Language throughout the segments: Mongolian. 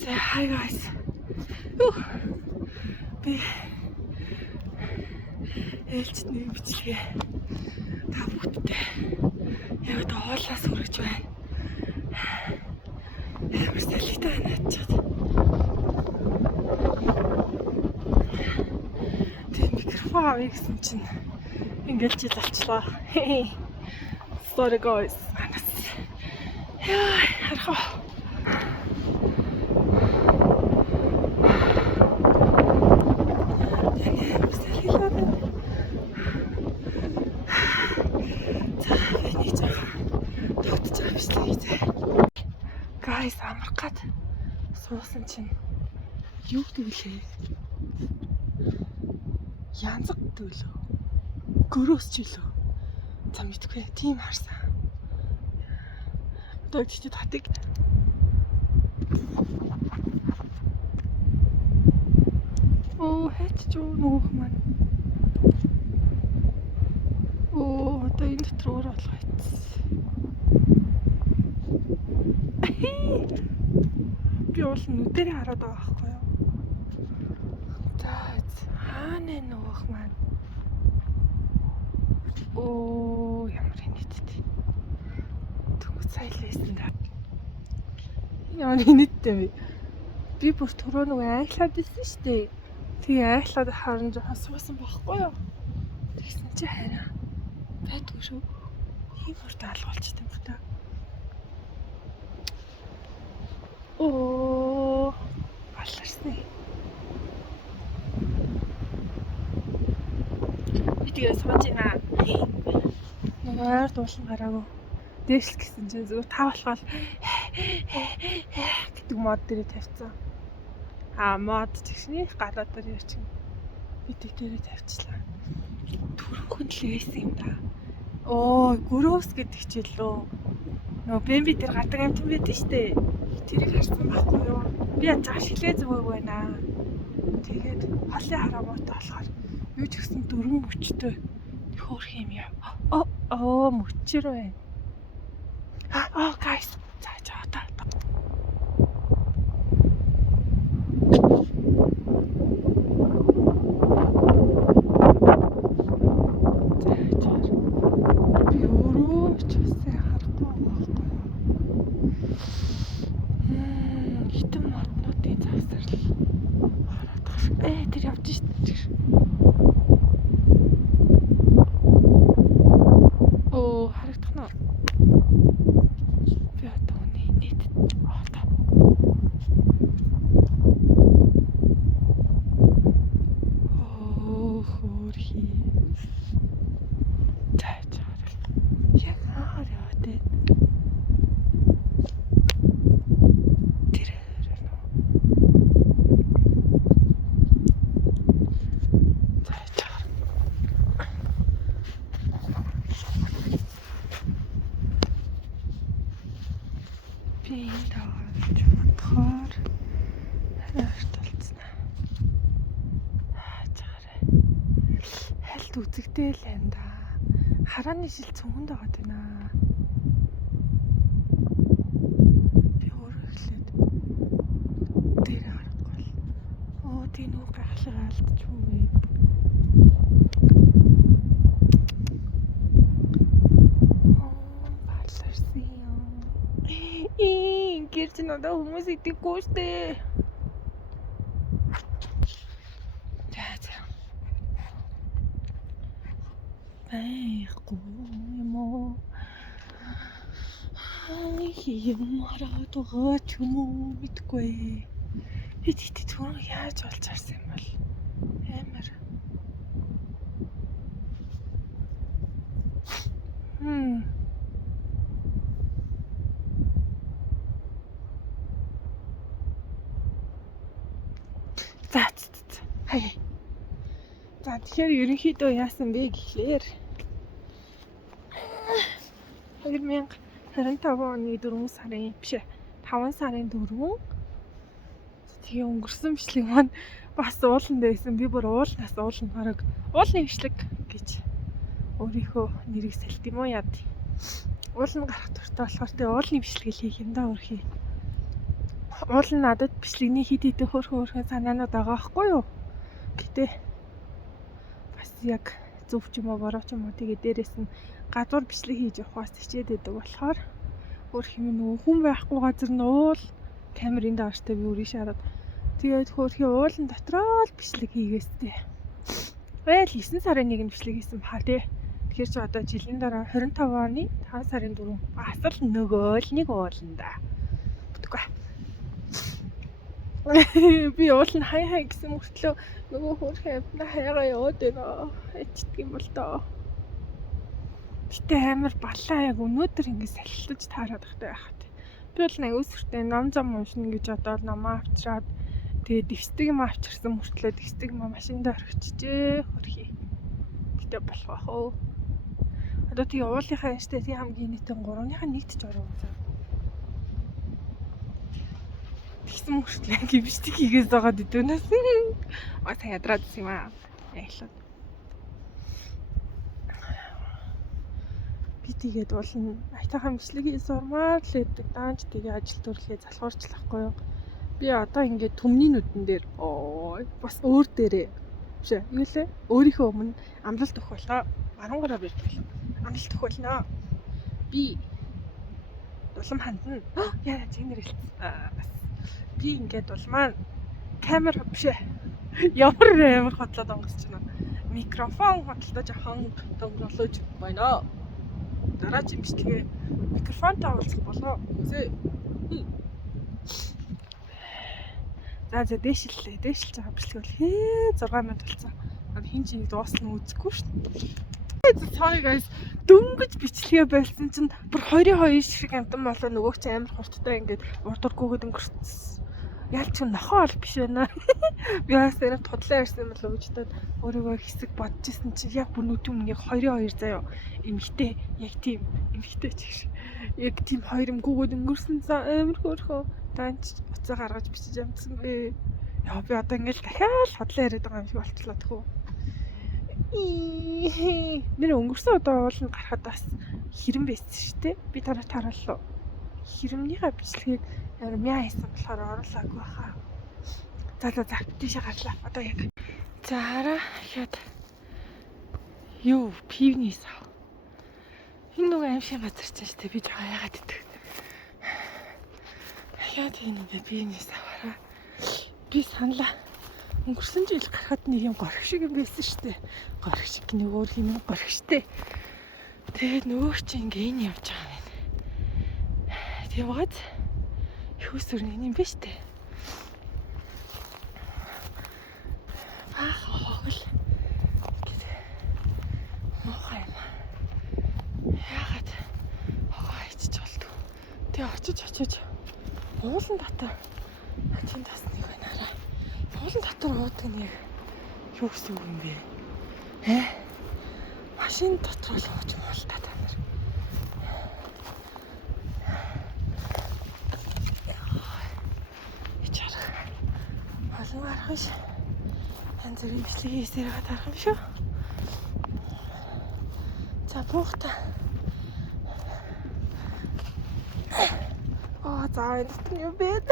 За hi guys. Би ээлжидний бичлэгээ та бүгдтэй яг одоо хоолоос үргэж байна. Амар салхитай байна чад. Тэгээ микрофон авъя гэсэн чинь ингээл жил алчлаа. Sorry guys. Яа, харах. Guys, амархад суусан чинь юу гэвлээ? Янзаг төлөө. Гөрөөс ч үлээ. За мэдгүй тийм харсан. Одоо тийч татыг. Оо, хэч юу нөх маань. Оо, одоо энэ дотор ороод байц. Би бол нүдэрээ хараад байгаа байхгүй юу? За хаана нөгөөх маань? Оо, ямар нийттэй. Түнх цайл байсан да. Ямар нийттэй вэ? Би бүр түрүү нэг айлаад ирсэн шүү дээ. Тэгээ айлаад харан жоохон суусан байхгүй юу? Тэгсэн чи хараа. Байдгүй шүү. Ийм урд алгуулчихсан юм та. Оо, баларсны. Бидгээ сууж байна. Нэг ойр дуулан гараагүй. Дээшл гэсэн чинь зүгээр та болохоо гэдэг мод дээрээ тавьцсан. Мод тэгшний гараа дээр чинь бид дээрээ тавьчлаа. Түрхүн л байсан юм да. Оо, гөрөөс гэдэг ч илүү. Нөө бэмби дээр гадаг амтан байдаг штэ. Тэрийг харсан байхгүй юу? Би зааш хилээ зүгөөг байна. Тэгээд холын харамуутай болохоор юу ч гэсэн дөрвөн мөчтэй хөөх юм яа. Оо, мөчөр байна. Oh guys, за. Би өөрөө ч үсээ харахгүй байхгүй юу? Хитэн моднуудын завсарлал хараад тах. Тэр явж штэ. Оо, харагдах нь. Би одоо үний нийт одоо. Оо, хөрхи. Яг хаар яваад ээ. Би тааж бодохоор хараарт болцснаа. Хаачихараа. Хальт үзэгдээл байна да. Харааны шил цөмөнд байгаа тийм аа. Би өөрөө хэлээд дээр харахгүй. Оо, тийм үү гахлага алдчих юм бэ. Гэрч надад хүмүүс идэхгүй штэ. За. Байхгүй юм уу? Юм хараад байгаа ч юм уу мэдгүй. Би тэгтээ түрүү яаж болж харсан юм бол амар. За. Хай. За тэгэхээр ерөнхийдөө яасан бэ гэхээр 2025 оны 4 сарын биш 5 сарын 4 тэгээ өнгөрсөн бичлэг маань бас ууланд байсан. Би бүр уулнаас ууланд уулын бичлэг гэж өөрийнхөө нэрийг салт юм уу яад. Ууланд гарах туртай болохоор тэгээ уулын бичлэг хийх юм да өөрхий. Уул нь надад бичлэгний хит хит хөөрхөн санаанууд байгаа байхгүй юу? Гэтэ бас яг зөв ч юм уу буруу ч юм уу тэгээ дээрэс нь гадуур бичлэг хийж явахаас хичээд байдаг болохоор өөр хэмээн нөгөө хүн байхгүй газар нь уул камерын дааштай би үрийг шараад тэгээд хөөрхийн уулын дотроо л бичлэг хийгээстэй. Well 9 сарын 1-нд бичлэг хийсэн баха тий. Тэгэхээр чи одоо жилийн дараа 25 оны 5 сарын 4 бас л нөгөө л нэг ууланда. Бүтггүй. Би уул нь хай гэсэн мөртлөө нөгөө хөөрхөн амтна хайгаа яваад байна. Эцдэг юм бол доо. Гэтэ амар балаа яг өнөөдөр ингэ салхилж таарад тахтай байхад. Би бол аягүй сүртэй ном зам уншина гэж бодоод номоо авчираад тэгээ дэвсдэг юм авчирсан мөртлөө дэвсдэг юм машиндаа орчихжээ хөрхий. Гэтэ болох байх оо. Одоо тий уулынхаа энэтэй тий хамгийн нийтэн 3-ныхаа нэгт ч ороо үзээ. Тэгсэн мөртлөө гимшдэг хийгээс байгаа дэтөнөөс. Аа та ядраад юм аа. Яглаад. Би тэгээд бол айтайхан бичлэгийг сурмаар л байдаг. Даанч тэгээ ажил төрлөө залхуурчлахгүй юу. Би одоо ингээд төмний нүдэн дээр бас өөр дээрээ биш ээ. Юу лээ? Өөрийнхөө өмнө амралт өгөх болоо. 13 бэрдэг. Амралт өгөх болно. Би дулам хандна. Яа зинэр хэлсэн. Би ингээд улмаа камер биш ээ. Ямар хотлоод онгосч байна. Микрофон хотлоо жоохон томруулж байна. Дараагийн бичлэгээ микрофонтой уулзах болоо. Үзээ. За дээшлээ. Дээшлж байгаа бичлэг бол 6 минут болсон. Хин ч нэг дуусна үзэхгүй шүү дээ. Sorry guys. Дөнгөж бичлэгээ болсон чинь бүр 22 шиг амтан болоо нөгөө ч амар хурдтай ингээд урдургүйгээд өнгөрсөн. Ялч нохоо ол биш байна. Би бас энэ тудлаа ирсэн юм болоо гэж бодоод өөрийгөө хэсэг бодож исэн чинь яг бүр нүдэн нэг 22 заяа эмхтэй яг тийм эмхтэй ч яг тийм хоёр эмгүүгүүд өнгөрсөн амар хөөрхөө таанч уцаа гаргаж бичиж амтсан бэ. Яа би одоо ингээл дахиад хотлоо яриад байгаа юм шиг болчихлоо тхүү. Нэр өнгөрсөн удаа ууланд гарахад бас хэрэм байсан шүү дээ. Би танаа тараалаа. Хэрэмнийхээ бичлэгийг ямар мяа хийсэн болохоор оруулаагүй хаа. За тийшээ гарлаа. Одоо яг. За хараа ихэд юу пивний сав. Энэ нөгөө аимшиг газар чинь шүү дээ. Би жоо яагаад идэх. Яа тийм нэг пивний саваараа. Би саналаа. Өнгөрсөн жил гарахад нэг юм горх шиг юм байсан шүү дээ. Горх шиг нэг өөр хэмээн горх штэ. Тэгээд нөгөө чинь ингээ энэ явж байгаа юм. Тэгвэл хөөсөр юм биш үү? Хогл. Мохай. Яагаад хогоо ичж болдгоо. Тэгээ очиж уулан дотор ачийн тасныг байна. Уулан дотор уудаг нэг юу гэсэн үг юм бэ? Машин дотор л ууж муултаа та нар. Олон арах ш. Янз бүрийн бичлэгийн эсрэг харах юм шүү. За буухта. За энэ юу бэ?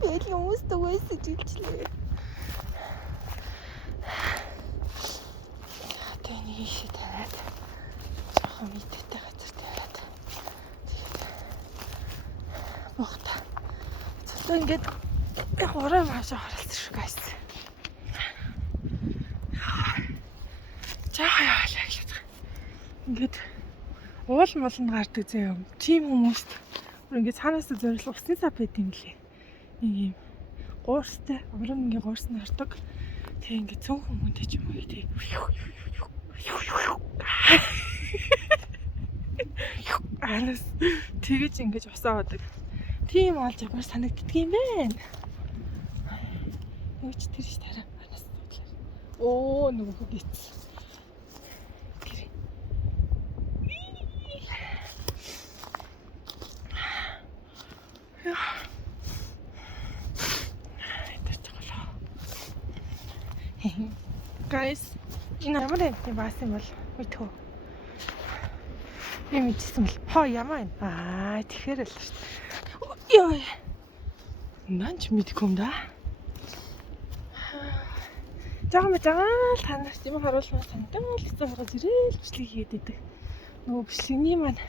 Би л юмс төгөөс жилчлээ. Тэний иши тавиад. Жохон мэдээтэй газар тавиад. Буухта. Зөвхөн ингээд орой маш харалцсан шүү guys. Жаахан яалаа гэлээд. Ингээд уул молонд гардаг зөө юм. Тим хүмүүст ингээд цаанаас зориулсан усны сав байт юм лээ. Нэг юм гуурстай, уран ингээд гуурс нь ордог. Тэг ингээд цөөхөн хүнтэй ч юм уу тэг. Анас тэгэж ингэж усаадаг. Тийм олж ямар санагддаг юм бэ? Өөч тэр ш тараа анаас судлаа. Оо нөгөө гээц. Гэрээ. Guys, энэ ямар юм баасан бол үйтгөө. Би мэдсэн л. Ямар юм? Тэгэхээр л шүү дээ. Яа. Нанч мэдгүй юм да. Жаахан та нарт юм харуулмаар санагдал гэсэн хараад ирээл бичлэг хийгээд идэг. Нөгөө бичлэгний маань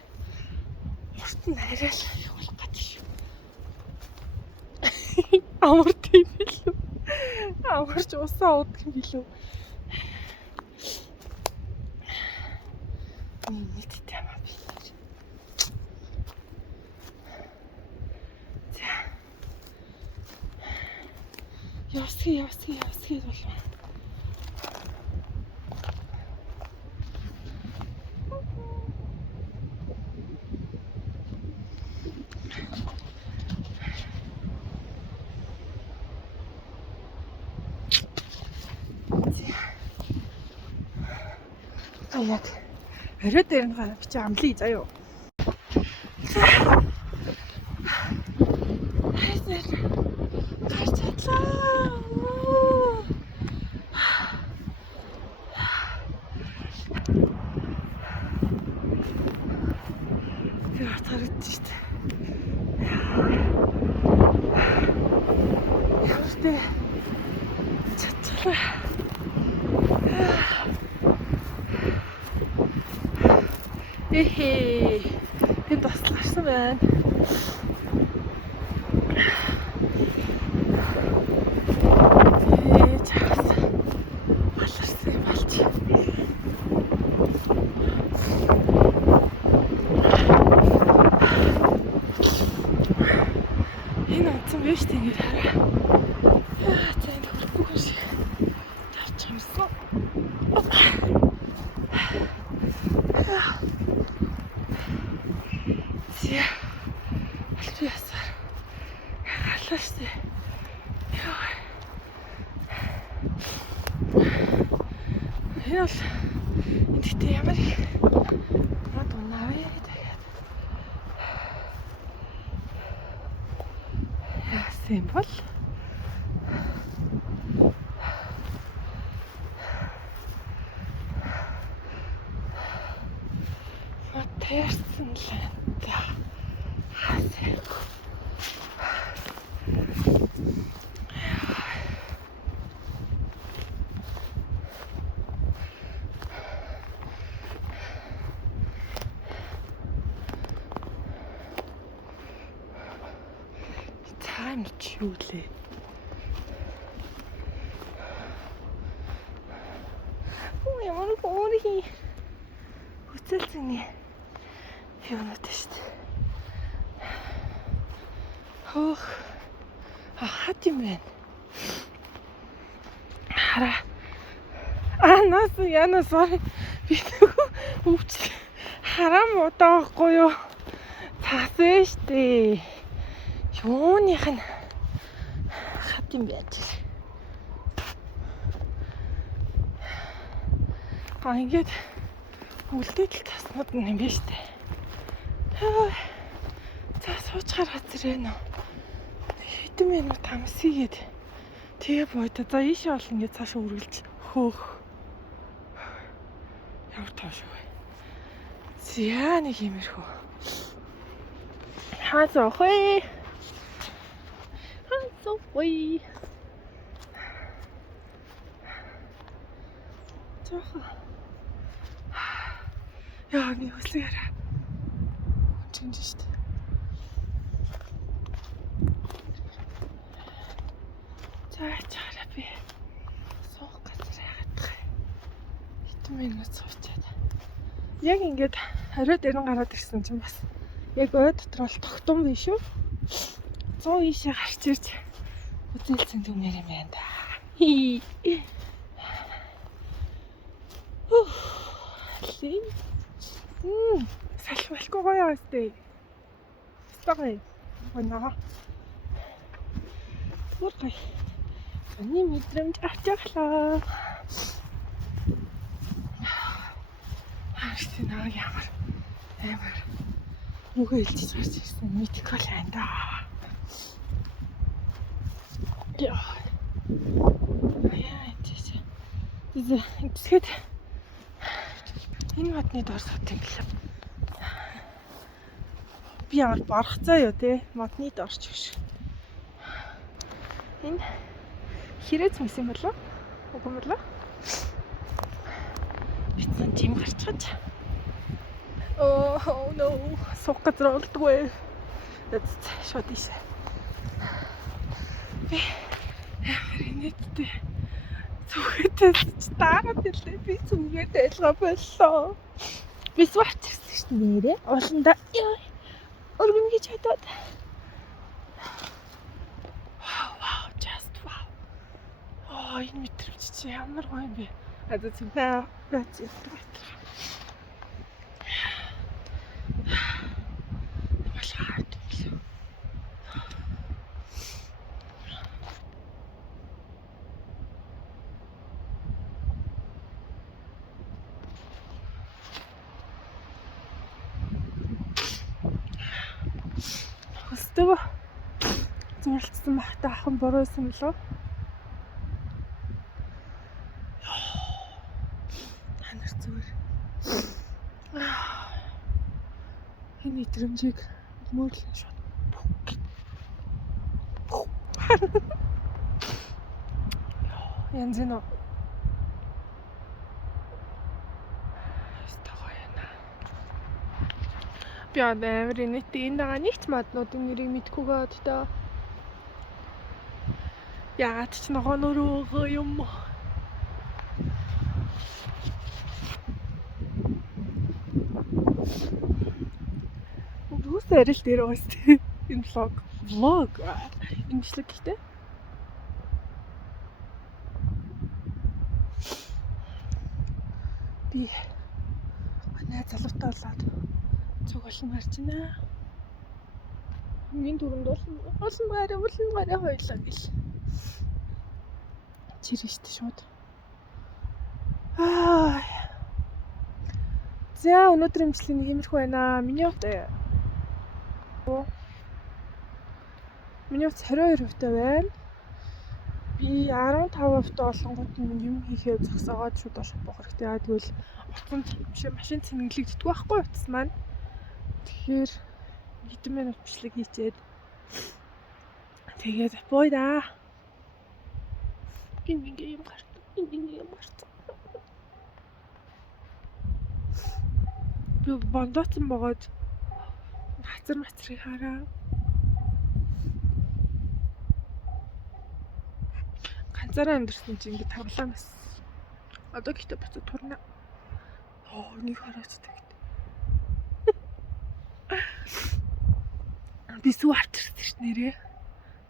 урт нь арай л явуулах гэж шүү. Амар тийм билүү. Амарч усаа уудаг юм билүү. Нийтдээ амаа би. За. Явсхий болов. Яг орой дээр нь гараа бичээ амлий заяа. Яа тарагдчих штэ. Явчтэй. Чацлаа. Эхээ. Тэнд бас гарсан байна. Чаас. Баларсан юм болж. Энэ онцон биш тэгээд хараа. За энэ хөрөхгүй шиг. Тавч юмсан. Зя. Аль ясаар. Галаа штэ. Яа. Ял. Энд ямар их мод унаа тэгээд. Яасан бол Тэрсэн л та. Хасээг. Time юу лээ. Ямар гоори. Үцэлцэний юунууд шүү дээ. Хөөх. Хат юм бэ? Хараа. Нас яна sorry. Би өвч. Хараа муудаа байхгүй юу? Тасээ штэ. Юуных нь хат юм бэ? Ингээд үлдээтэл таснууд юм биш үү? За суучгаар газар байна уу? Хэдэн минут амсгээд тэгээ бойдоо. За ийшээ бол ингээд цаашаа үргэлж хөөх. Ямар тоош вэ? Зя нэг юмэрхүү. Хасохой. Жохо. Яа, би өслөө яраа. Чинж штэ. Чараа би суух газар яагаад. Хэдэн минут суучаад. Яг ингээд орой дээр нь гараад ирсэн чинь бас яг ой дотор бол тогтун биш үү? 100 ийшээ гарч ирж үзэлцэн дүмээр юм байна да. Лин. Салхихгүй гоё өстэй. Стагай. Гоноо. Бүргай. Сони мэдрэмж авчаглаа. Хашина ямар нүгөө илчиж гарч ирсэн мэдхгүй л байна да. Яа. Тэгэхэд энэ модны дор сот юм гэлээ. Би ямар барах цаа юу те модны дорч биш. Энэ хэрэг зэмсэн болов? Уг юм болов? Бицэн жим гарчгаж. Oh no. Суух газар олдгүй. That's шууд ийш. Энэттэй. Зүгтээс дараад ирлээ. Би зүгээд айлгаа боллоо. Би сварч ирсэн шүү дээ нэрээ. Ууланда ёо. Өргөн гэж хадаад. Wow, just wow. Энэ мэдрэмж чи ямар гоё юм бэ? Одоо цэвэр бац явдаг. Өстөө зурлцсан бахта ахын бороосон болов. Ханар зүгээр. Энэ мэдрэмжийг мөрлөн шууд. Янз нь би амар инээдтэй энэ байгаа нэг ч маднуудын нэрийг мэдгүй гоод тоо. Яагаад ч ногоо нөрөө юм. Үгүй арил дээр уус тээ. Энэ влог энэ бичлэг гэхдээ би манай залуутай болоод цуг олон гарч байна. Миний дүрэнд олон гараа хойлоо гэл. Чирэн штэ шууд. За өнөөдөр имжлэг нэг иймэрхүү байна. Миний хувьд 22% байна. Би 15% болонгууд юм хийхээ зогсоогоод шууд доош бох хэрэгтэй. Яа тэгвэл утсанд машин цэнгэлэгддэг байхгүй утас маань. Тэгэхээр хэдэн минут бичлэг хийчээд тэгээд бойда. Ингээ юм гарт. Би бондооцсон богоод хацар хараа. Ганцаараа амьдэрсэн чинь ингээ тавлаа нас. Одоо гэхдээ буцаад турна. Нэг хараацдаг. Би сүү авчирсан ш нэрээ.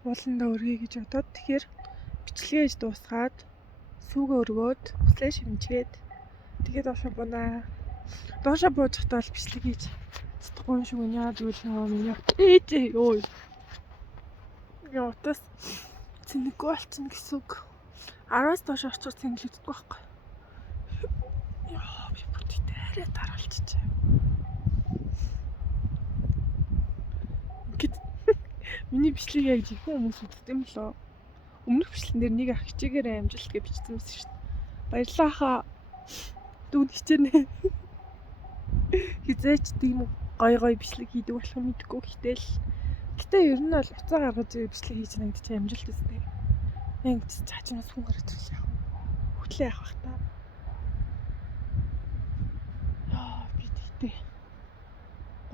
Ууланда өргөе гэж бодоод тэгэхээр бичлэгээ хийж дуусгаад сүүгээ өргөөд флэш хэмжээд тэгээд доошоо бунаа. Доошоо бууж хатаа л бичлэг хийж чадахгүй юм шиг үнэ. Тэгвэл нөгөө миний ёо. Яатас цэнэггүй болчихно гэсэн үг. 10-аас доош очиж цэнгэлэгддэг байхгүй. Яа би бүтээтэй арай дараалчихжээ. Миний бичлэг яг жинхэнэ хүмүүс үздэг юм лөө. Өмнөх бичлэгэн дээр нэг ах хичээгээр амжилт гэж бичсэн байсан шүү дээ. Баярлалаа хаа. Дүүн хичээнэ. Хизээч тийм гой бичлэг хийдэг болох мэдгүй гэтэл. Гэтэ ер нь бол уцаа гаргаж бичлэг хийж байгаа гэдэг чинь амжилт үстэй. Яг цаачнаас хүн гараад ирэх яах вэ? Хөтлөө яах вэ та? Яа би тэгтээ.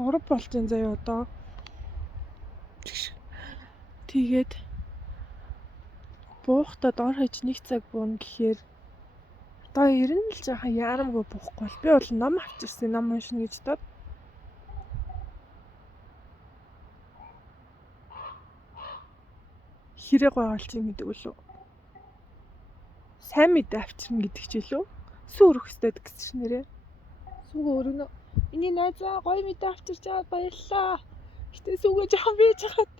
3 болж энэ заяа одоо. Тэгээд буухтаа доор хаяж 1 цаг буuna гэхээр одоо ер нь л жоохон яарамгүй буухгүй бол би бол ном авчирсан ном уншина гэж дод. Хэрэг гоолч юм гэдэг үлээ. Сайн мэдээ авчирна гэдэг ч илүү. Сүү өрөх өстэйд гэсэн нэрээ. Сүүгээ өргөнө. Миний найзаа гоё мэдээ авчирч аваад баярлалаа. Гэтэ сүүгээ жоохон бийж хаад.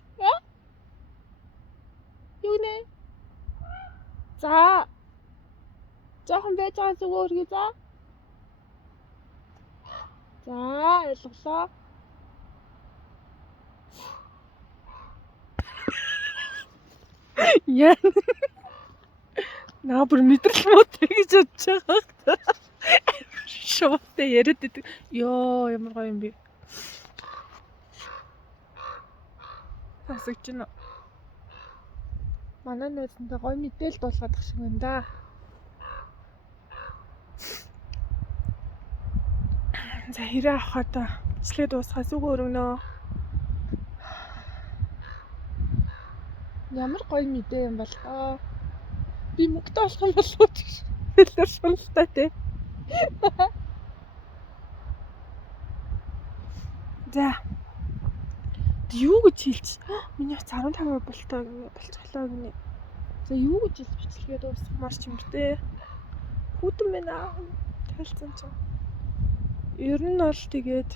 Юу нэ? За. Жоохон байж байгаа сүүгээ өргөе за. За, ойлголоо. Яа. Наабар мэдрэл муутай гэж бодож байгаа. Шуутай яриад байдаг. Йоо, ямар гоё юм бэ? Тасагч нь. Манай найзтай гоё мэдээл дуулгаад ах шиг байна да. За хэрэг авахад бичлэгээ дуусгаас үгүй өргөнөө. Ямар гоё мэдээ юм болоо. Би мөнгөтэй болох юм болов уу? Хэлэр шуналтай те. За. Юу гэж хэлж? Миний хац 15% болчихлоо гинэ. За юу гэж хэлж бичлэгээ дуусгах ч юм бэ? Хүүтэн байна. Тайлцсан ч. Ер нь бол тэгээд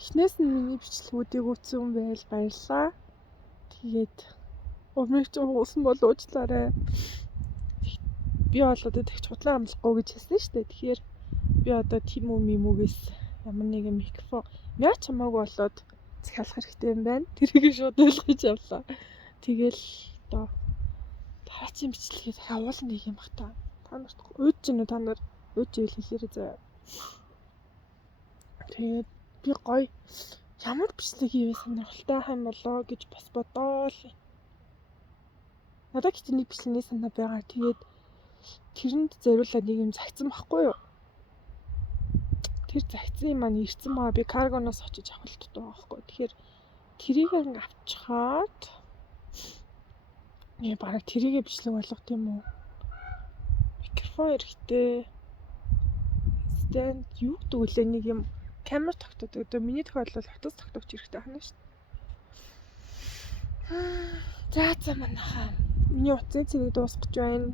эхнээс нь миний бичлэгүүдийг үзсэн байл баярлаа. Тэгээд өмнөч уусан бол уучлаарай. Би бол одоо тэгч худлаа амлахгүй гэж хэлсэн шүү дээ. Тэгэхээр би одоо тийм юмгээс ямар нэгэн микрофон мяч хамаагүй болоод захиалах хэрэгтэй юм байна. Тэрийг шууд ойлгож явлаа. Тэгэл одоо дараагийн бичлэгээ дахиад уулын нэг юм бах та. Та нарт ууж гинэ та нар ууж ийл хэлээрээ заяа. Тэгээд би гоё ямар бичлэг хийвээ сонирхолтой хайм болоо гэж бас бодоо л. Надад гэхдээ нэг бичлэгний санаа байгаа. Тэгээд тэрэнд зориулаад нэг юм загцсан байхгүй юу? Тэр загцсан юм маань ирсэн баа. Би каргоноос очиж авах дутуу байхгүй. Тэгэхээр тэрийг ингээ авчихад бараг тэрийгэ бичлэг болгох тийм үү? Микрофон эрэхтэй. Stand юу гэдэг үлээ нэг юм камер тогтоодог. Одоо миний тохиолдол хотос тогтоогч эрэхтэй хана шүү дээ. За манайхаа. Миний утасны цэнийг дуусгаж байна.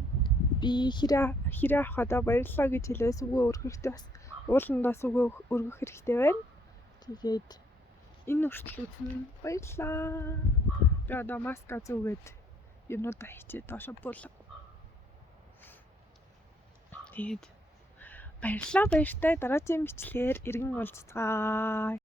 Би хэрэг авахадаа баярлалаа гэж хэлээс үгүй өргөхтэй бас ууландаас үгүй өргөх хэрэгтэй байна. Тэгээд энэ өртөл үзэн баярлалаа. Би одоо маска зүүгээд юмудаа хийчээ доошо буулга. Тэгээд баярлалаа баяртай дараагийн бичлэгээр иргэн уулзцгаая.